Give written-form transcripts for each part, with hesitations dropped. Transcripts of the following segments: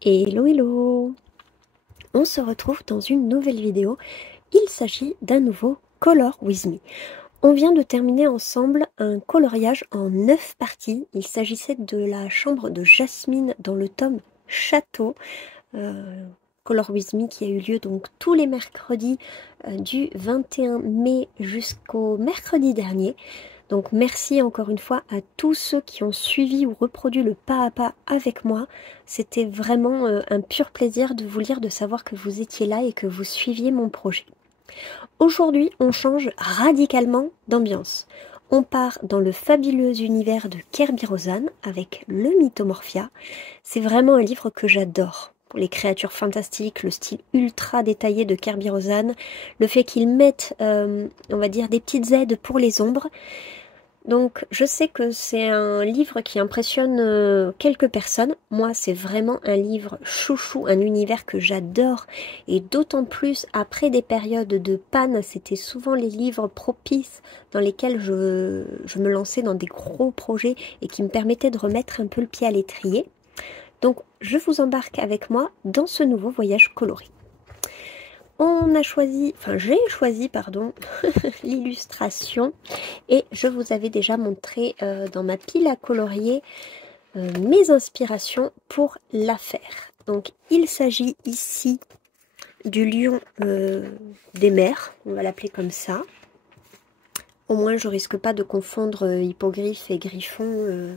Hello hello! On se retrouve dans une nouvelle vidéo. Il s'agit d'un nouveau Color With Me. On vient de terminer ensemble un coloriage en 9 parties. Il s'agissait de la chambre de Jasmine dans le tome Château. Color With Me qui a eu lieu donc tous les mercredis du 21 mai jusqu'au mercredi dernier. Donc merci encore une fois à tous ceux qui ont suivi ou reproduit le pas à pas avec moi. C'était vraiment un pur plaisir de vous lire, de savoir que vous étiez là et que vous suiviez mon projet. Aujourd'hui, on change radicalement d'ambiance. On part dans le fabuleux univers de Kerby-Rosanes avec le Mythomorphia. C'est vraiment un livre que j'adore. Pour les créatures fantastiques, le style ultra détaillé de Kerby-Rosanes, le fait qu'ils mettent, on va dire, des petites aides pour les ombres. Donc je sais que c'est un livre qui impressionne quelques personnes. Moi c'est vraiment un livre chouchou, un univers que j'adore. Et d'autant plus après des périodes de panne, c'était souvent les livres propices dans lesquels je me lançais dans des gros projets et qui me permettaient de remettre un peu le pied à l'étrier. Donc je vous embarque avec moi dans ce nouveau voyage coloré. J'ai choisi, pardon, l'illustration et je vous avais déjà montré dans ma pile à colorier mes inspirations pour la faire. Donc il s'agit ici du lion des mers, on va l'appeler comme ça. Au moins je risque pas de confondre hippogriffe et griffon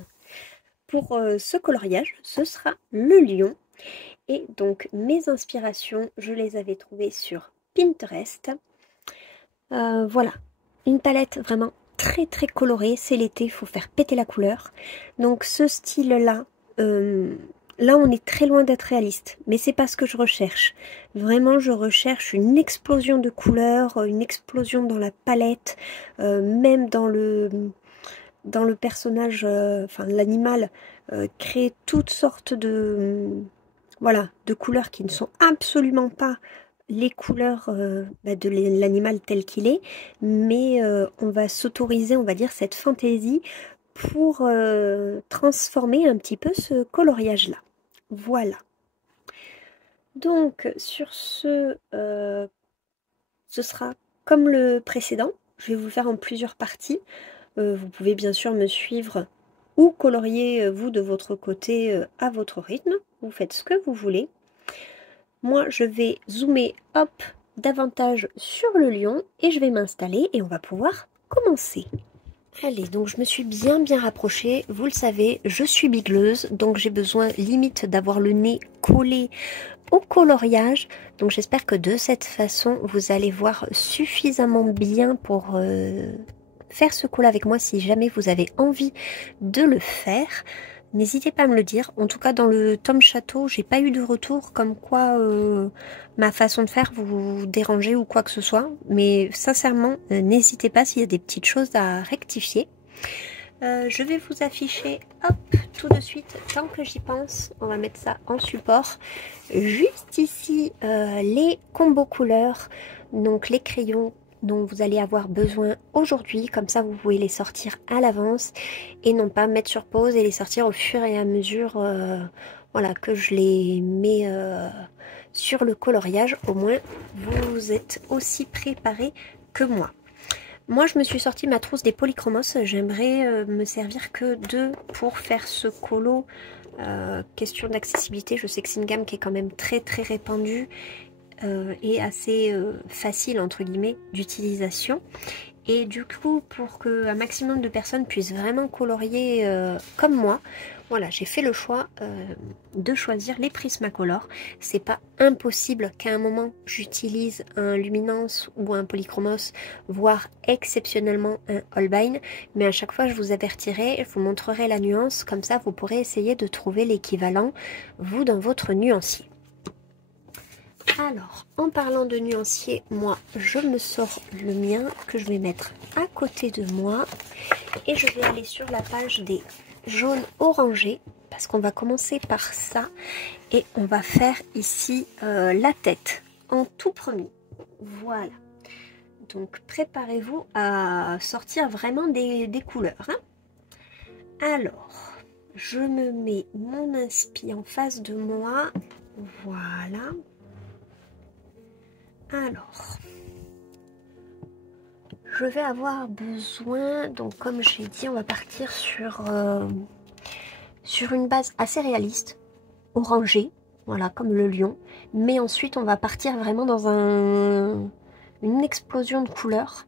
pour ce coloriage. Ce sera le lion. Et donc mes inspirations, je les avais trouvées sur Pinterest. Voilà, une palette vraiment très très colorée, c'est l'été, il faut faire péter la couleur. Donc ce style-là, là on est très loin d'être réaliste, mais c'est pas ce que je recherche. Vraiment je recherche une explosion de couleurs, une explosion dans la palette, même dans le personnage, enfin l'animal, créer toutes sortes de, voilà, de couleurs qui ne sont absolument pas les couleurs de l'animal tel qu'il est, mais on va s'autoriser, on va dire, cette fantaisie pour transformer un petit peu ce coloriage-là. Voilà. Donc, sur ce sera comme le précédent. Je vais vous le faire en plusieurs parties. Vous pouvez bien sûr me suivre ou colorier vous de votre côté à votre rythme. Vous faites ce que vous voulez. Moi, je vais zoomer, hop, davantage sur le lion et je vais m'installer et on va pouvoir commencer. Allez, donc je me suis bien rapprochée. Vous le savez, je suis bigleuse, donc j'ai besoin limite d'avoir le nez collé au coloriage. Donc j'espère que de cette façon, vous allez voir suffisamment bien pour faire ce call avec moi si jamais vous avez envie de le faire. N'hésitez pas à me le dire. En tout cas, dans le tome château, j'ai pas eu de retour comme quoi ma façon de faire vous dérangeait ou quoi que ce soit. Mais sincèrement, n'hésitez pas s'il y a des petites choses à rectifier. Je vais vous afficher, hop, tout de suite, tant que j'y pense, on va mettre ça en support. Juste ici, les combos couleurs, donc les crayons dont vous allez avoir besoin aujourd'hui, comme ça vous pouvez les sortir à l'avance et non pas mettre sur pause et les sortir au fur et à mesure voilà, que je les mets sur le coloriage. Au moins vous êtes aussi préparés que moi. Moi je me suis sorti ma trousse des polychromos, j'aimerais me servir que d'eux pour faire ce colo. Question d'accessibilité, je sais que c'est une gamme qui est quand même très répandue et assez facile entre guillemets d'utilisation. Et du coup, pour qu'un maximum de personnes puissent vraiment colorier comme moi, voilà, j'ai fait le choix de choisir les Prismacolor. C'est pas impossible qu'à un moment j'utilise un Luminance ou un Polychromos, voire exceptionnellement un Holbein, mais à chaque fois je vous avertirai, je vous montrerai la nuance, comme ça vous pourrez essayer de trouver l'équivalent, vous, dans votre nuancier. Alors, en parlant de nuancier, moi, je me sors le mien que je vais mettre à côté de moi. Et je vais aller sur la page des jaunes orangés, parce qu'on va commencer par ça. Et on va faire ici la tête, en tout premier. Voilà. Donc, préparez-vous à sortir vraiment des couleurs. Hein. Alors, je me mets mon inspi en face de moi. Voilà. Alors, je vais avoir besoin, donc comme j'ai dit, on va partir sur une base assez réaliste, orangée, voilà, comme le lion. Mais ensuite, on va partir vraiment dans une explosion de couleurs.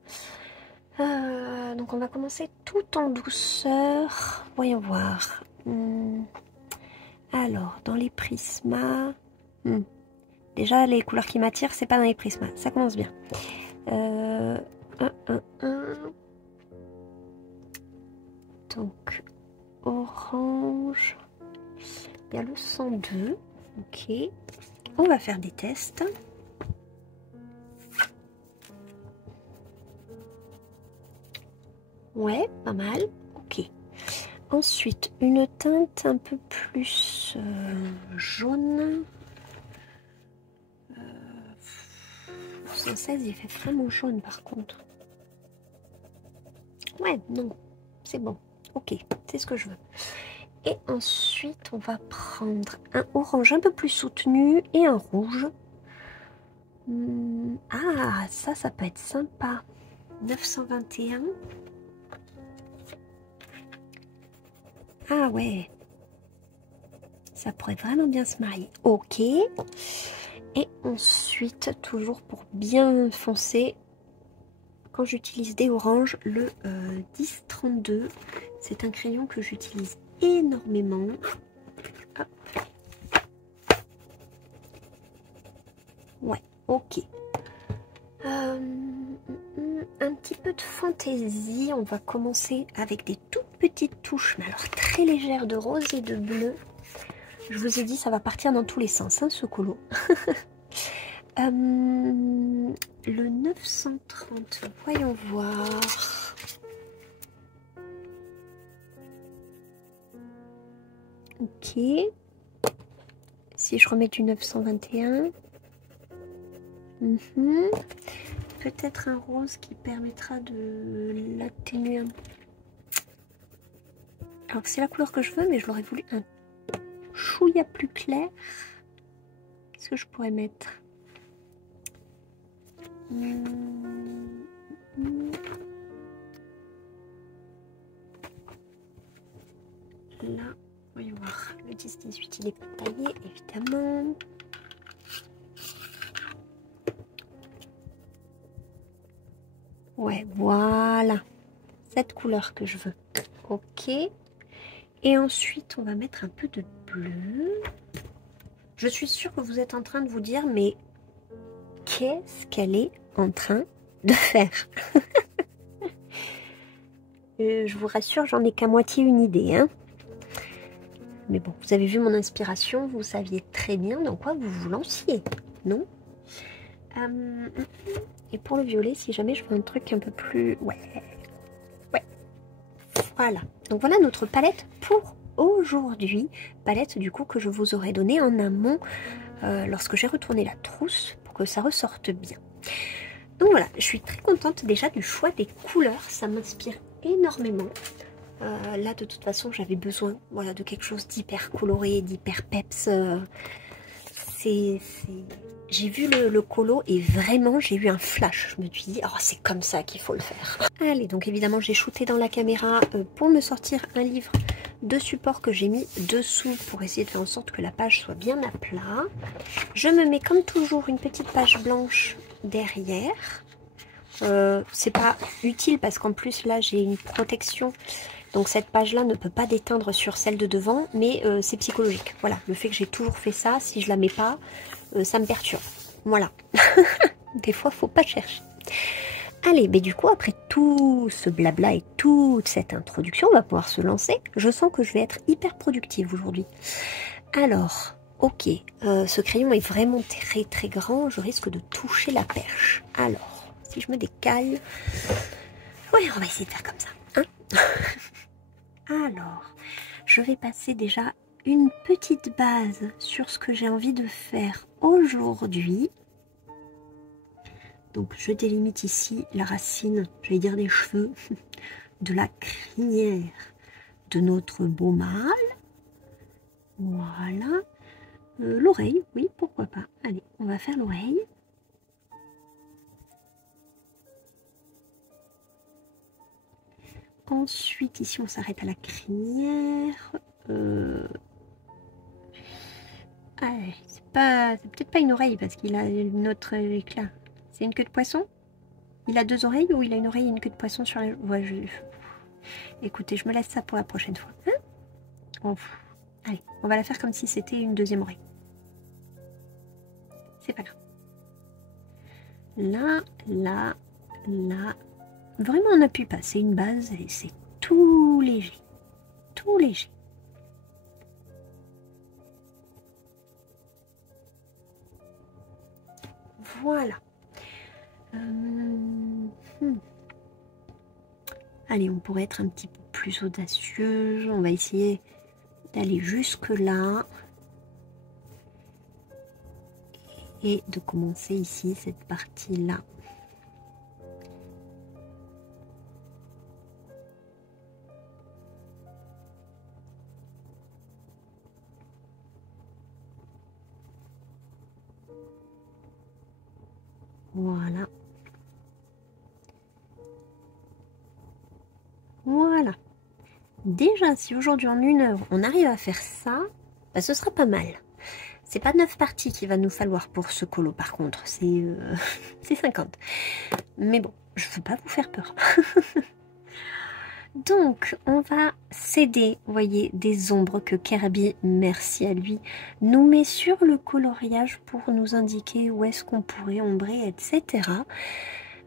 Donc on va commencer tout en douceur. Voyons voir. Alors, dans les prismas... Déjà, les couleurs qui m'attirent, c'est pas dans les prismas. Ça commence bien. Donc, orange. Il y a le 102. Ok. On va faire des tests. Ouais, pas mal. Ok. Ensuite, une teinte un peu plus jaune. 116, il fait vraiment jaune par contre. Ouais, non, c'est bon. Ok, c'est ce que je veux. Et ensuite, on va prendre un orange un peu plus soutenu et un rouge. Ah, ça peut être sympa. 921. Ah ouais. Ça pourrait vraiment bien se marier. Ok. Et ensuite, toujours pour bien foncer, quand j'utilise des oranges, le 1032, c'est un crayon que j'utilise énormément. Hop. Ouais, ok. Un petit peu de fantaisie. On va commencer avec des toutes petites touches, mais alors très légères de rose et de bleu. Je vous ai dit, ça va partir dans tous les sens, hein, ce colo. Le 930, voyons voir. Ok. Si je remets du 921. Peut-être un rose qui permettra de l'atténuer. Alors c'est la couleur que je veux, mais je l'aurais voulu un chouïa plus clair. Qu'est-ce que je pourrais mettre? Là, voyons voir. Le 10-18, il est pas taillé, évidemment. Ouais, voilà. Cette couleur que je veux. Ok. Et ensuite, on va mettre un peu de bleu. Je suis sûre que vous êtes en train de vous dire, mais qu'est-ce qu'elle est en train de faire? Je vous rassure, j'en ai qu'à moitié une idée, hein. Mais bon, vous avez vu mon inspiration, vous saviez très bien dans quoi vous vous lanciez, non? Et pour le violet, si jamais je fais un truc un peu plus... Ouais. Voilà. Donc voilà notre palette pour aujourd'hui. Palette du coup que je vous aurais donnée en amont lorsque j'ai retourné la trousse pour que ça ressorte bien. Donc voilà, je suis très contente déjà du choix des couleurs. Ça m'inspire énormément. Là de toute façon j'avais besoin, voilà, de quelque chose d'hyper coloré, d'hyper peps. J'ai vu le colo et vraiment j'ai eu un flash. Je me suis dit, oh c'est comme ça qu'il faut le faire. Allez, donc évidemment j'ai shooté dans la caméra pour me sortir un livre de support que j'ai mis dessous pour essayer de faire en sorte que la page soit bien à plat. Je me mets comme toujours une petite page blanche derrière. C'est pas utile parce qu'en plus là j'ai une protection. Donc cette page-là ne peut pas déteindre sur celle de devant, mais c'est psychologique. Voilà, le fait que j'ai toujours fait ça, si je la mets pas, ça me perturbe. Voilà. Des fois, faut pas chercher. Allez, mais du coup, après tout ce blabla et toute cette introduction, on va pouvoir se lancer. Je sens que je vais être hyper productive aujourd'hui. Alors, ok, ce crayon est vraiment très très grand, je risque de toucher la perche. Alors, si je me décale... Ouais, on va essayer de faire comme ça, hein. Alors, je vais passer déjà une petite base sur ce que j'ai envie de faire aujourd'hui. Donc, je délimite ici la racine, j'allais dire des cheveux, de la crinière de notre beau mâle. Voilà. L'oreille, oui, pourquoi pas. Allez, on va faire l'oreille. Ensuite, ici, on s'arrête à la crinière. C'est peut-être pas une oreille parce qu'il a une autre éclat. C'est une queue de poisson? Il a deux oreilles ou il a une oreille et une queue de poisson sur la... Ouais, écoutez, je me laisse ça pour la prochaine fois. Hein? Oh, allez, on va la faire comme si c'était une deuxième oreille. C'est pas grave. Là, là, là. Vraiment, on n'appuie pas. C'est une base et c'est tout léger. Tout léger. Voilà. Allez, on pourrait être un petit peu plus audacieuse. On va essayer d'aller jusque là. Et de commencer ici, cette partie-là. Voilà. Voilà. Déjà, si aujourd'hui en 1 heure, on arrive à faire ça, bah, ce sera pas mal. C'est pas 9 parties qu'il va nous falloir pour ce colo, par contre. C'est 50. Mais bon, je veux pas vous faire peur. Donc, on va s'aider, vous voyez, des ombres que Kirby, merci à lui, nous met sur le coloriage pour nous indiquer où est-ce qu'on pourrait ombrer, etc.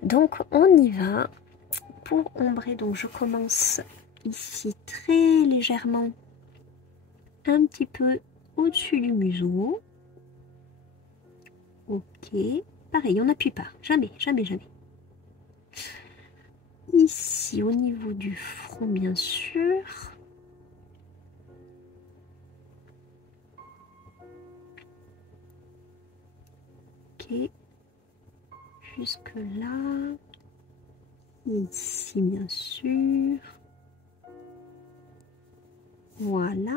Donc, on y va. Pour ombrer, donc je commence ici très légèrement, un petit peu au-dessus du museau. Ok, pareil, on n'appuie pas, jamais, jamais, jamais. Ici, au niveau du front, bien sûr. Ok, jusque là. Ici, bien sûr. Voilà.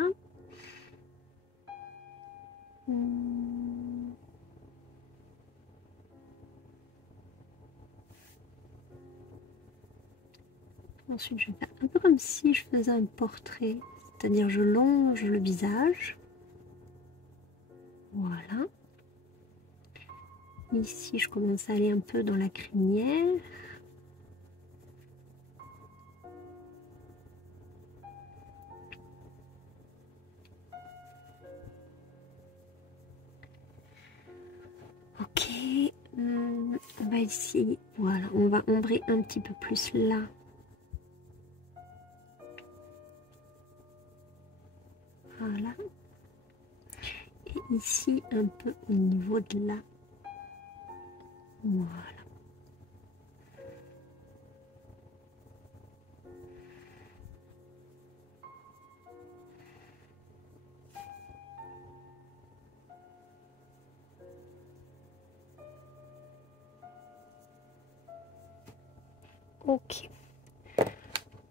Ensuite, je vais faire un peu comme si je faisais un portrait, c'est-à-dire je longe le visage. Voilà. Ici, je commence à aller un peu dans la crinière. Ok, on va essayer, voilà, on va ombrer un petit peu plus là. Voilà. Et ici, un peu au niveau de là. Voilà. Ok.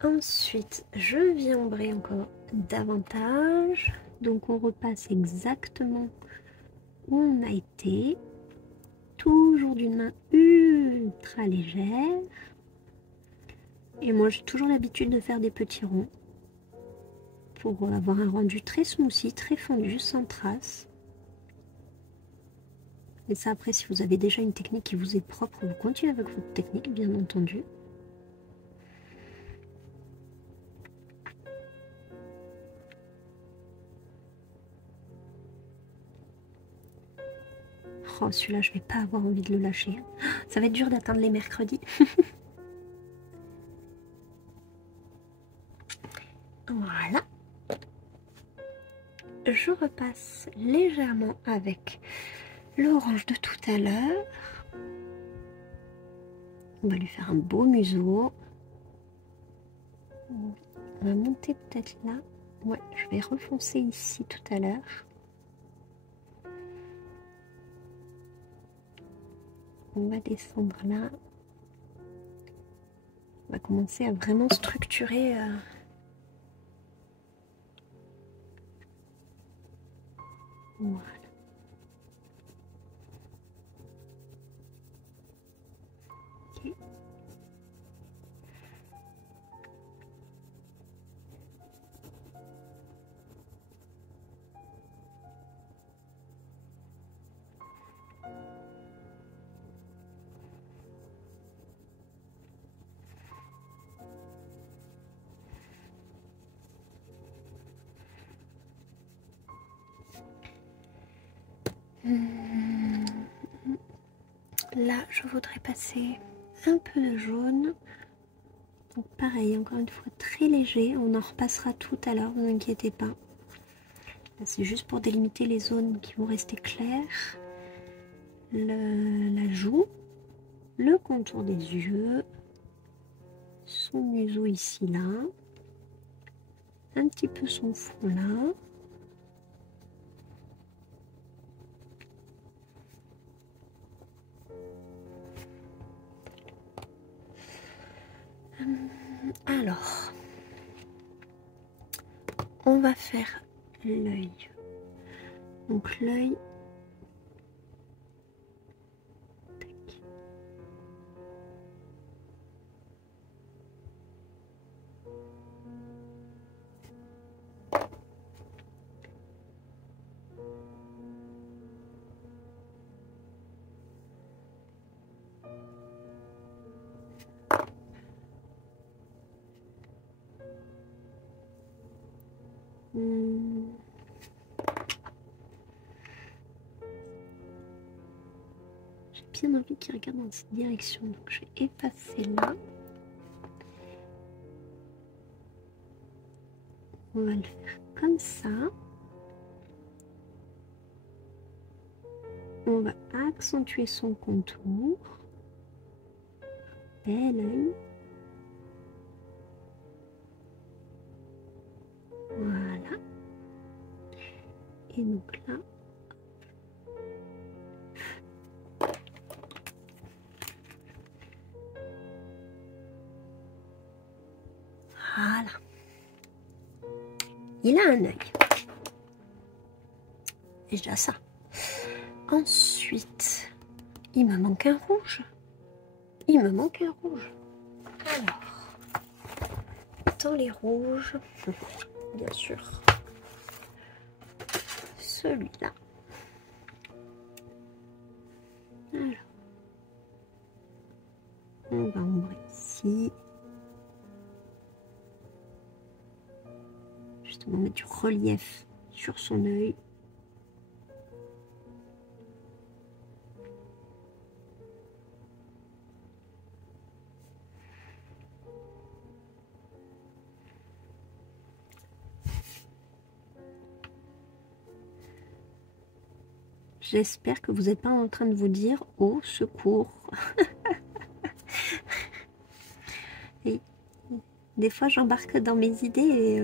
Ensuite, je viens ombrer encore davantage. Donc, on repasse exactement où on a été. Toujours d'une main ultra légère. Et moi, j'ai toujours l'habitude de faire des petits ronds pour avoir un rendu très smoothie, très fondu, sans traces. Et ça, après, si vous avez déjà une technique qui vous est propre, vous continuez avec votre technique, bien entendu. Oh, celui-là, je vais pas avoir envie de le lâcher. Ça va être dur d'atteindre les mercredis. Voilà. Je repasse légèrement avec l'orange de tout à l'heure. On va lui faire un beau museau. On va monter peut-être là. Ouais, je vais refoncer ici tout à l'heure. On va descendre là. On va commencer à vraiment structurer Voilà. Ok. Là, je voudrais passer un peu de jaune. Donc pareil, encore une fois, très léger. On en repassera tout à l'heure, vous inquiétez pas. C'est juste pour délimiter les zones qui vont rester claires. La joue, le contour des yeux, son museau ici, là. Un petit peu son front, là. Alors, on va faire l'œil. Donc l'œil. J'ai bien envie qu'il regarde dans cette direction, donc je vais effacer là. On va le faire comme ça. On va accentuer son contour. Bel œil. Voilà. Et donc là, voilà. Il a un œil. Et déjà ça. Ensuite, il me manque un rouge. Il me manque un rouge. Alors, dans les rouges, bien sûr, celui-là. Alors, on va ombrer ici. Justement, mettre du relief sur son œil. J'espère que vous n'êtes pas en train de vous dire « Au secours !» Et des fois, j'embarque dans mes idées et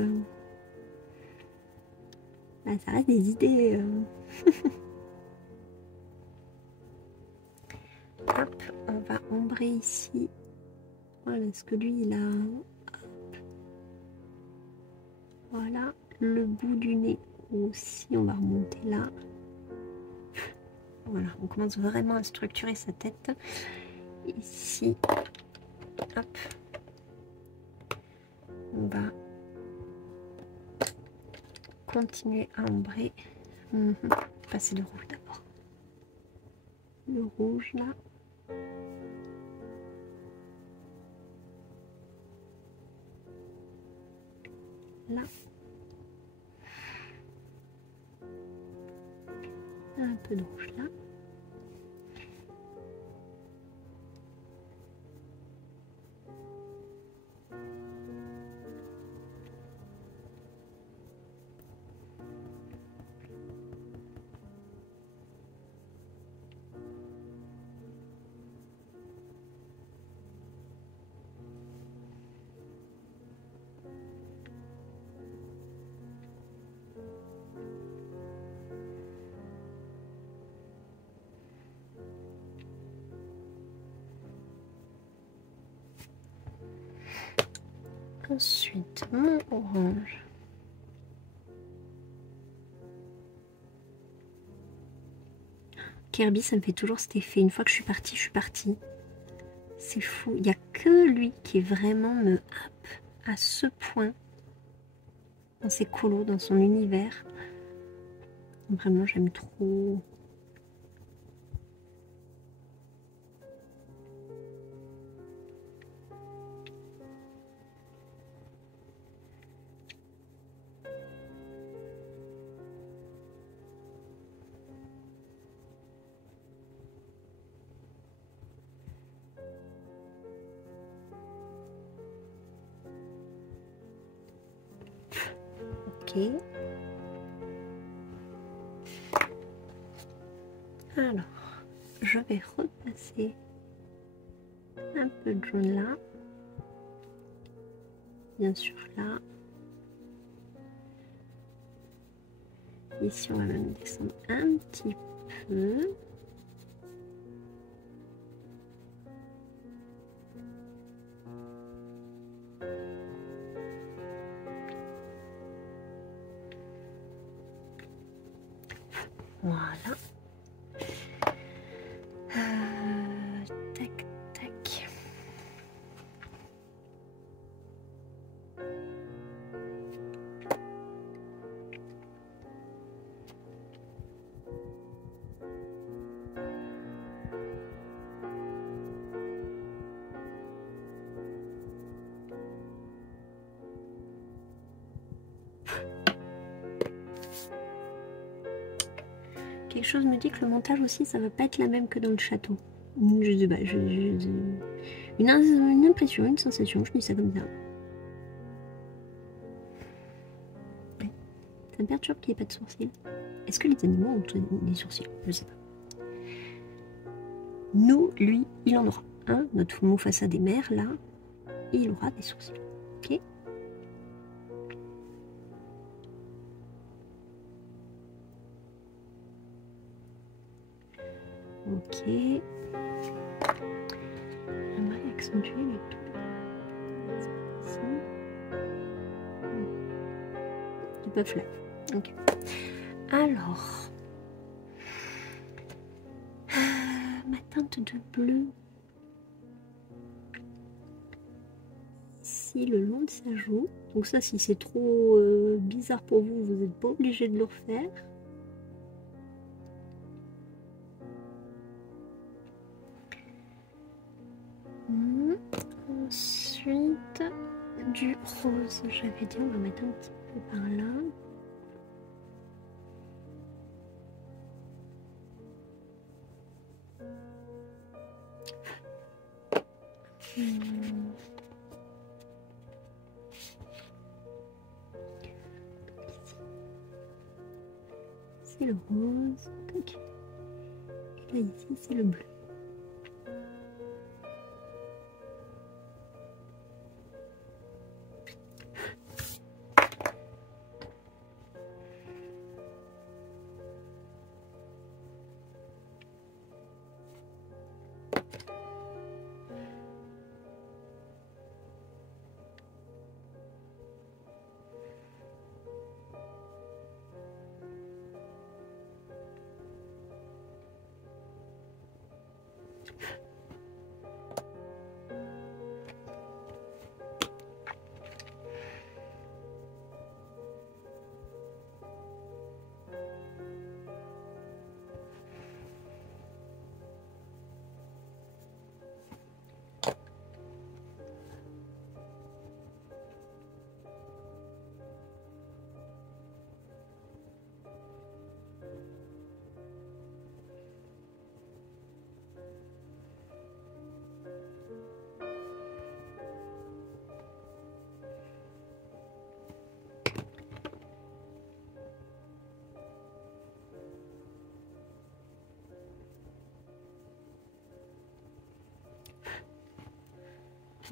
bah, ça reste des idées. Hop, on va ombrer ici. Voilà ce que lui, il a. Hop. Voilà, le bout du nez aussi, on va remonter là. Voilà, on commence vraiment à structurer sa tête. Ici, hop, on va continuer à ombrer. Passer le rouge d'abord. Le rouge là. Là. Un peu de rouge là. Ensuite, mon orange. Kirby, ça me fait toujours cet effet. Une fois que je suis partie, je suis partie. C'est fou. Il n'y a que lui qui vraiment me happe à ce point dans ses colos, dans son univers. Vraiment, j'aime trop. Ok. Alors, je vais repasser un peu de jaune là. Bien sûr là. Ici, on va même descendre un petit peu. Voilà. Tac, tac. Quelque chose me dit que le montage aussi, ça va pas être la même que dans le château. Je sais pas, une impression, une sensation, je dis ça comme ça. Ouais. Ça me perturbe qu'il n'y ait pas de sourcils. Est-ce que les animaux ont des sourcils? Je sais pas. Nous, lui, il en aura un. Notre Mufasa des mers, là, il aura des sourcils. Ok? Ok. J'aimerais accentuer les tout. Ici. Du bœuf là. Ok. Alors. Ma teinte de bleu. Ici, le long de sa joue. Donc ça, si c'est trop bizarre pour vous, vous n'êtes pas obligé de le refaire. Ensuite, du rose. J'avais dit, on va mettre un petit peu par là. C'est le rose. Okay. Et là, ici, c'est le bleu.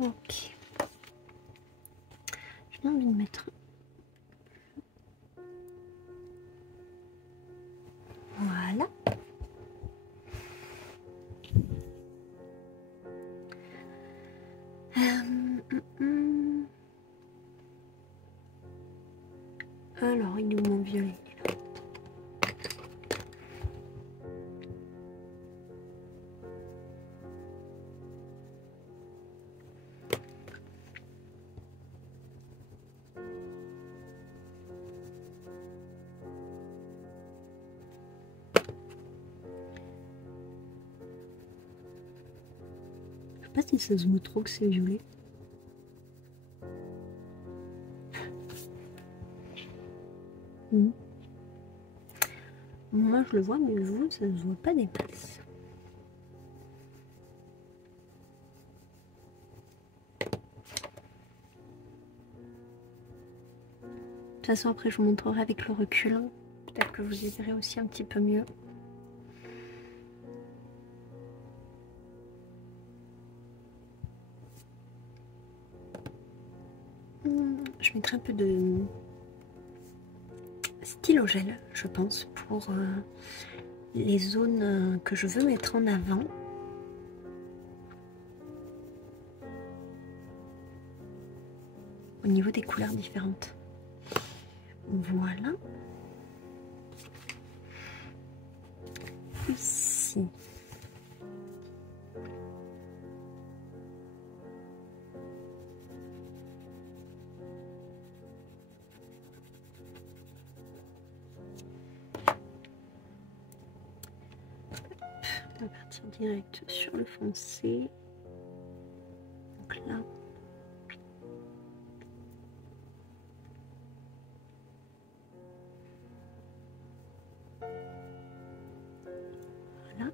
Ok. J'ai envie de mettre. Voilà. Alors, il est où mon violet? sais pas si ça se voit trop que c'est violet. Moi je le vois, mais vous, ça ne se voit pas des masses. De toute façon, après, je vous montrerai avec le recul. Peut-être que vous y verrez aussi un petit peu mieux. Je mettrai un peu de stylo gel, je pense, pour les zones que je veux mettre en avant. Au niveau des couleurs différentes. Voilà. Ici. On va partir direct sur le foncé. Donc là. Voilà.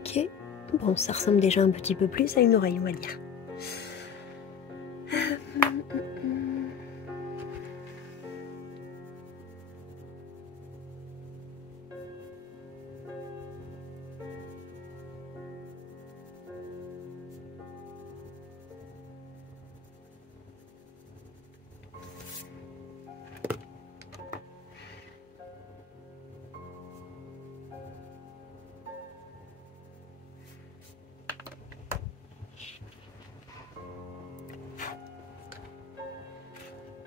Ok, bon, ça ressemble déjà un petit peu plus à une oreille, on va dire.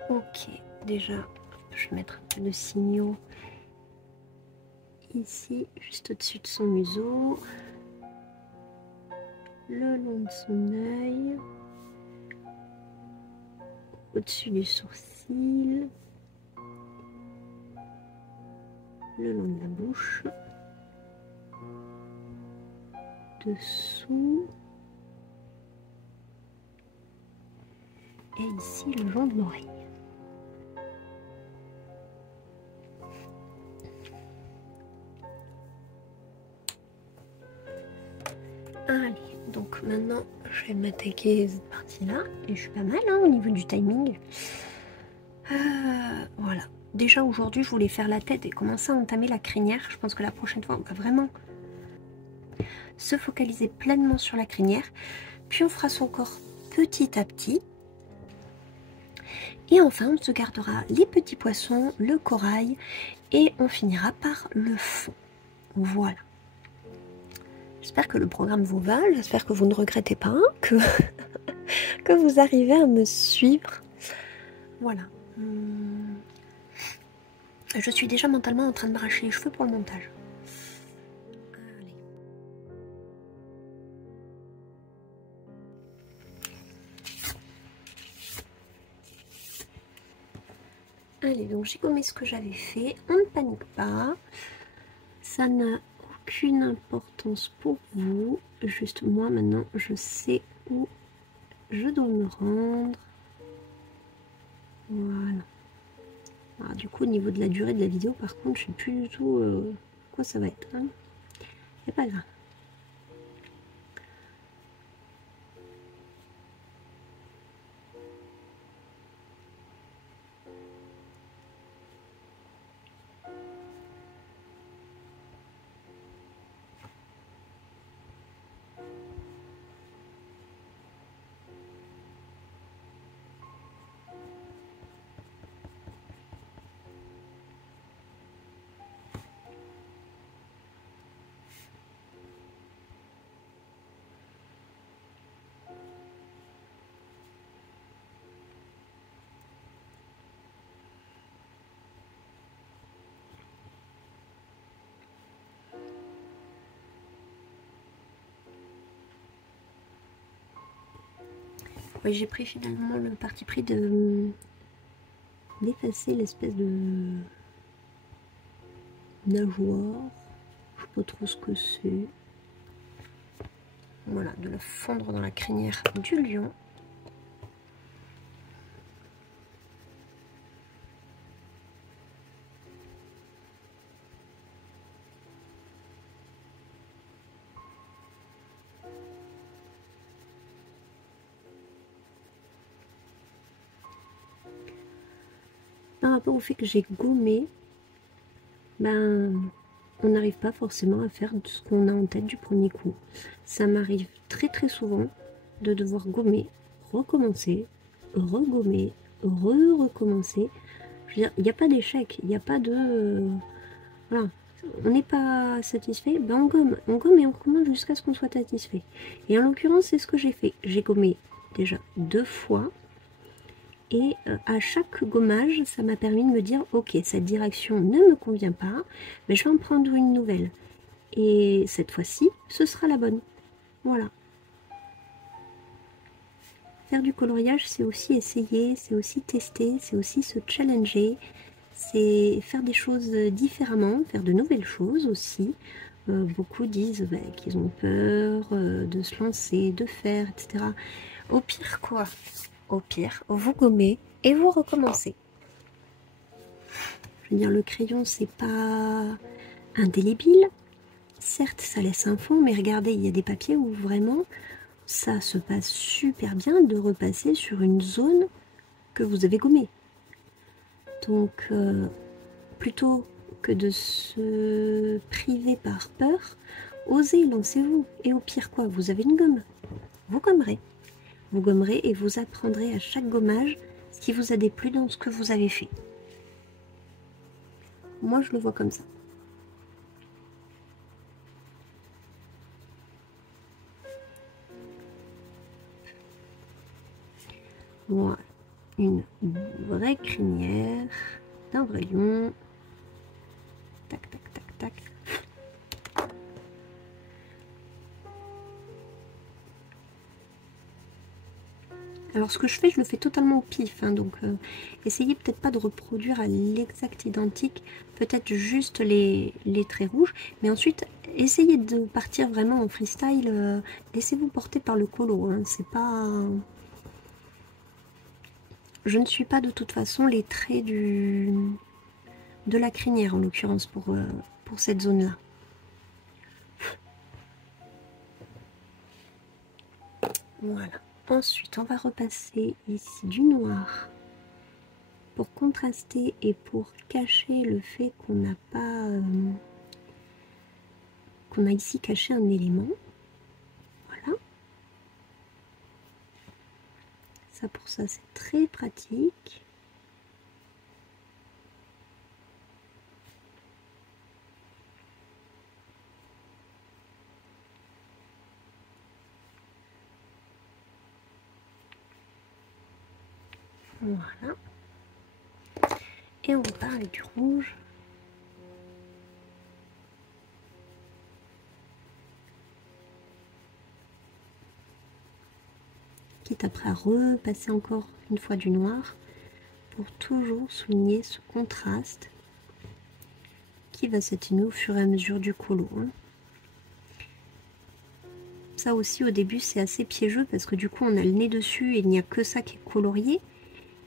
Ok, déjà, je vais mettre un peu de signaux ici, juste au-dessus de son museau, le long de son œil, au-dessus du sourcil, le long de la bouche, dessous, et ici le long de l'oreille. Allez, donc maintenant je vais m'attaquer cette partie-là et je suis pas mal hein, au niveau du timing. Voilà. Déjà aujourd'hui je voulais faire la tête et commencer à entamer la crinière. Je pense que la prochaine fois on va vraiment se focaliser pleinement sur la crinière. puis on fera son corps petit à petit. Et enfin, on se gardera les petits poissons, le corail, et on finira par le fond. Voilà. J'espère que le programme vous va, j'espère que vous ne regrettez pas, que, que vous arrivez à me suivre. Voilà. Je suis déjà mentalement en train de m'arracher les cheveux pour le montage. Allez, donc j'ai gommé ce que j'avais fait. On ne panique pas. Ça n'a aucune importance pour vous. Juste moi, maintenant, je sais où je dois me rendre. Voilà. Alors, du coup, au niveau de la durée de la vidéo, par contre, je ne sais plus du tout quoi ça va être. Hein. C'est pas grave. Ouais, j'ai pris finalement le parti pris d'effacer l'espèce de nageoire. Je sais pas trop ce que c'est. Voilà, de la fondre dans la crinière du lion. Par rapport au fait que j'ai gommé, ben, on n'arrive pas forcément à faire ce qu'on a en tête du premier coup. Ça m'arrive très souvent de devoir gommer, recommencer, regommer, recommencer. Je veux dire, il n'y a pas d'échec, il n'y a pas de... voilà, on n'est pas satisfait, ben on gomme et on recommence jusqu'à ce qu'on soit satisfait. Et en l'occurrence, c'est ce que j'ai fait. J'ai gommé déjà 2 fois. Et à chaque gommage, ça m'a permis de me dire, ok, cette direction ne me convient pas, mais je vais en prendre une nouvelle. Et cette fois-ci, ce sera la bonne. Voilà. Faire du coloriage, c'est aussi essayer, c'est aussi tester, c'est aussi se challenger, c'est faire des choses différemment, faire de nouvelles choses aussi. Beaucoup disent bah, qu'ils ont peur de se lancer, de faire, etc. Au pire quoi? Au pire, vous gommez et vous recommencez. Je veux dire, le crayon, c'est pas indélébile. Certes, ça laisse un fond, mais regardez, il y a des papiers où vraiment, ça se passe super bien de repasser sur une zone que vous avez gommée. Donc, plutôt que de se priver par peur, osez, lancez-vous. Et au pire quoi, vous avez une gomme. Vous gommerez. Vous gommerez et vous apprendrez à chaque gommage ce qui vous a déplu dans ce que vous avez fait. Moi, je le vois comme ça. Voilà, une vraie crinière d'un vrai lion. Tac, tac, tac, tac. Alors ce que je fais, je le fais totalement au pif, hein, donc essayez peut-être pas de reproduire à l'exact identique, peut-être juste les traits rouges, mais ensuite essayez de partir vraiment en freestyle, laissez-vous porter par le colo, hein, c'est pas... Je ne suis pas de toute façon les traits de la crinière en l'occurrence pour cette zone-là. Voilà. Ensuite, on va repasser ici du noir pour contraster et pour cacher le fait qu'on n'a pas... qu'on a ici caché un élément. Voilà. Ça pour ça, c'est très pratique. Voilà. Et on repart avec du rouge. Quitte après à repasser encore une fois du noir pour toujours souligner ce contraste qui va s'atténuer au fur et à mesure du colo. Ça aussi au début c'est assez piégeux parce que du coup on a le nez dessus et il n'y a que ça qui est colorié.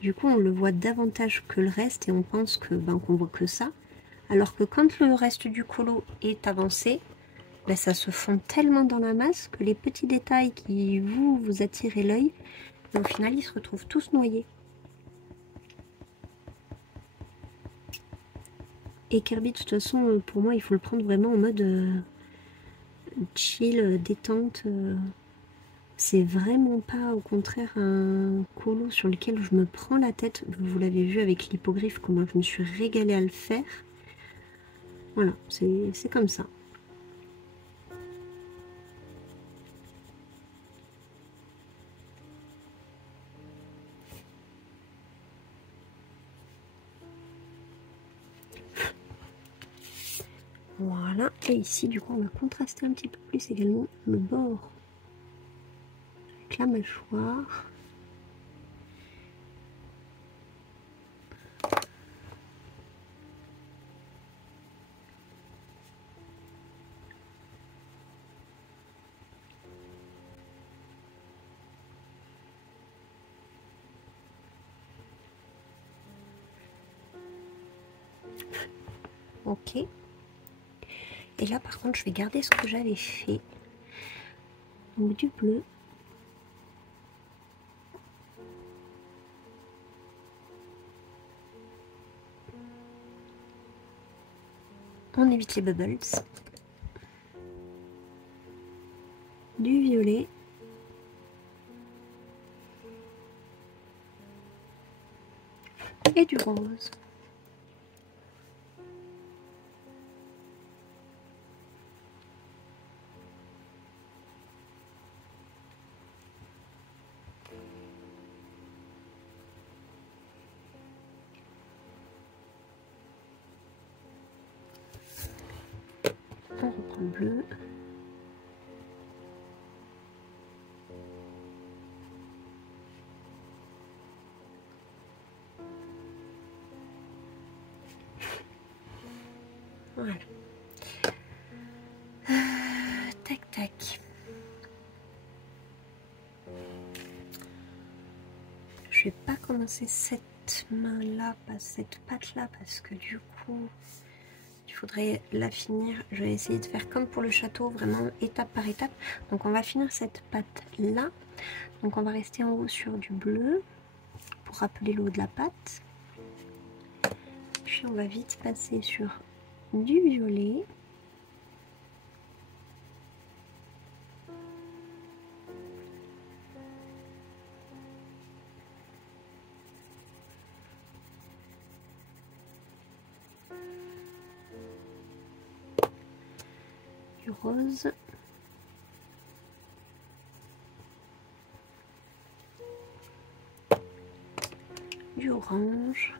Du coup on le voit davantage que le reste et on pense que qu'on voit que ça. Alors que quand le reste du colo est avancé, ça se fond tellement dans la masse que les petits détails qui vous attirez l'œil, au final ils se retrouvent tous noyés. Et Kirby de toute façon pour moi il faut le prendre vraiment en mode chill, détente. C'est vraiment pas au contraire un colo sur lequel je me prends la tête. Vous l'avez vu avec l'hippogriffe, comment je me suis régalée à le faire. Voilà, c'est comme ça. Voilà, et ici du coup on va contraster un petit peu plus également le bord avec la mâchoire. Ok. Et là par contre je vais garder ce que j'avais fait. Donc du bleu. On évite les bubbles. Du violet. Et du rose. On reprend le bleu. Voilà. Tac tac. Je vais pas commencer cette main là, pas cette patte là, parce que du coup il faudrait la finir. Je vais essayer de faire comme pour le château, vraiment étape par étape. Donc on va finir cette patte là. Donc on va rester en haut sur du bleu pour rappeler le haut de la patte. Puis on va vite passer sur du violet. Du rose. Du orange.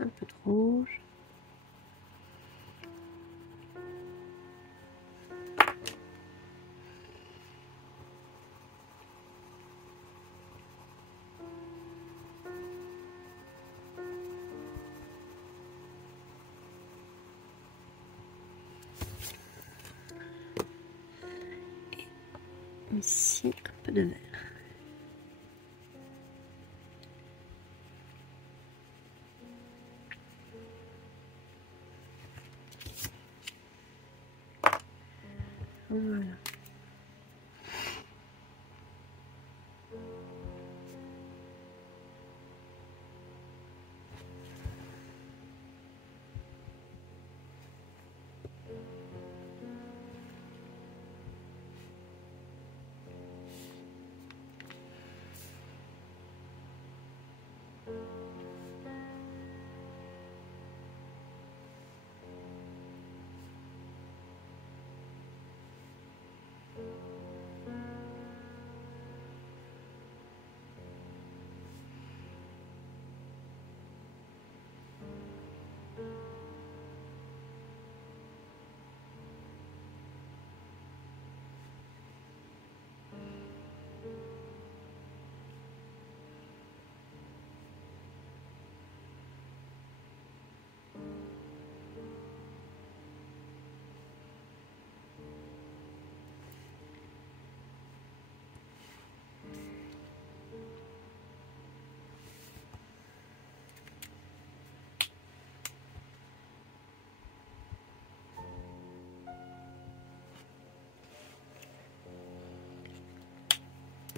Un peu de rouge. peu de vert. Voilà.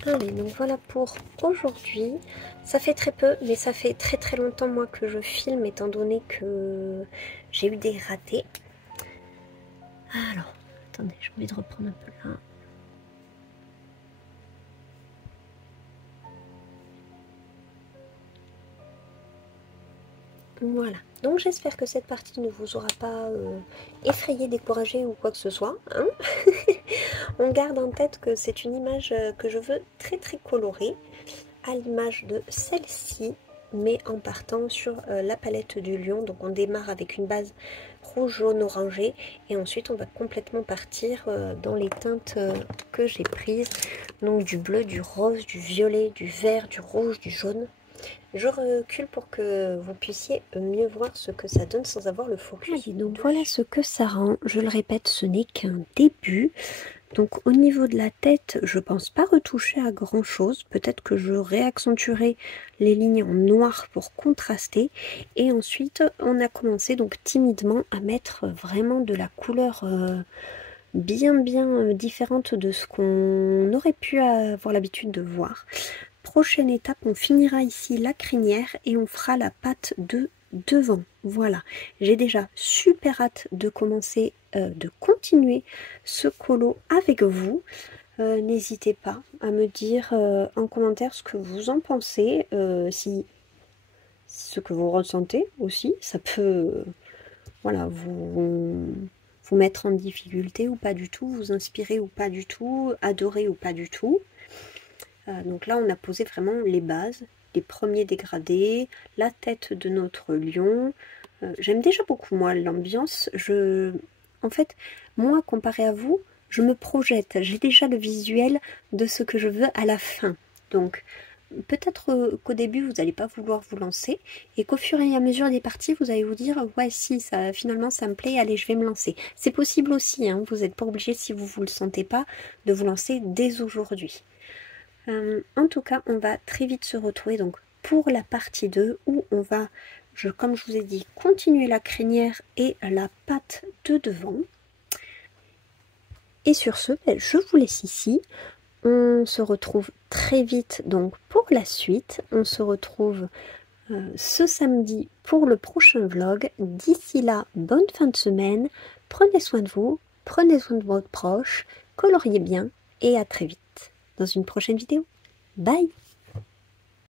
Allez, donc voilà pour aujourd'hui. Ça fait très peu, mais ça fait très très longtemps moi que je filme, étant donné que j'ai eu des ratés. Alors, attendez, j'ai envie de reprendre un peu là. Voilà, donc j'espère que cette partie ne vous aura pas effrayé, découragé ou quoi que ce soit. Hein. On garde en tête que c'est une image que je veux très très colorée, à l'image de celle-ci, mais en partant sur la palette du lion. Donc on démarre avec une base rouge, jaune, orangé, et ensuite on va complètement partir dans les teintes que j'ai prises. Donc du bleu, du rose, du violet, du vert, du rouge, du jaune. Je recule pour que vous puissiez mieux voir ce que ça donne sans avoir le focus. Allez, donc voilà ce que ça rend. Je le répète, ce n'est qu'un début. Donc au niveau de la tête, je pense pas retoucher à grand chose. Peut-être que je réaccentuerai les lignes en noir pour contraster. Et ensuite, on a commencé donc timidement à mettre vraiment de la couleur bien différente de ce qu'on aurait pu avoir l'habitude de voir. Prochaine étape, on finira ici la crinière et on fera la patte de devant. Voilà, j'ai déjà super hâte de commencer, de continuer ce colo avec vous. N'hésitez pas à me dire en commentaire ce que vous en pensez, si ce que vous ressentez aussi. Ça peut voilà, vous mettre en difficulté ou pas du tout, vous inspirer ou pas du tout, adorer ou pas du tout. Donc là, on a posé vraiment les bases, les premiers dégradés, la tête de notre lion. J'aime déjà beaucoup, moi, l'ambiance. En fait, moi, comparé à vous, je me projette. J'ai déjà le visuel de ce que je veux à la fin. Donc, peut-être qu'au début, vous n'allez pas vouloir vous lancer et qu'au fur et à mesure des parties, vous allez vous dire « Ouais, si, ça, finalement, ça me plaît, allez, je vais me lancer. » C'est possible aussi, hein, vous n'êtes pas obligé, si vous ne le sentez pas, de vous lancer dès aujourd'hui. En tout cas, on va très vite se retrouver donc pour la partie 2 où on va, comme je vous ai dit, continuer la crinière et la patte de devant. Et sur ce, je vous laisse ici. On se retrouve très vite donc pour la suite. On se retrouve ce samedi pour le prochain vlog. D'ici là, bonne fin de semaine. Prenez soin de vous, prenez soin de votre proche, coloriez bien et à très vite dans une prochaine vidéo. Bye!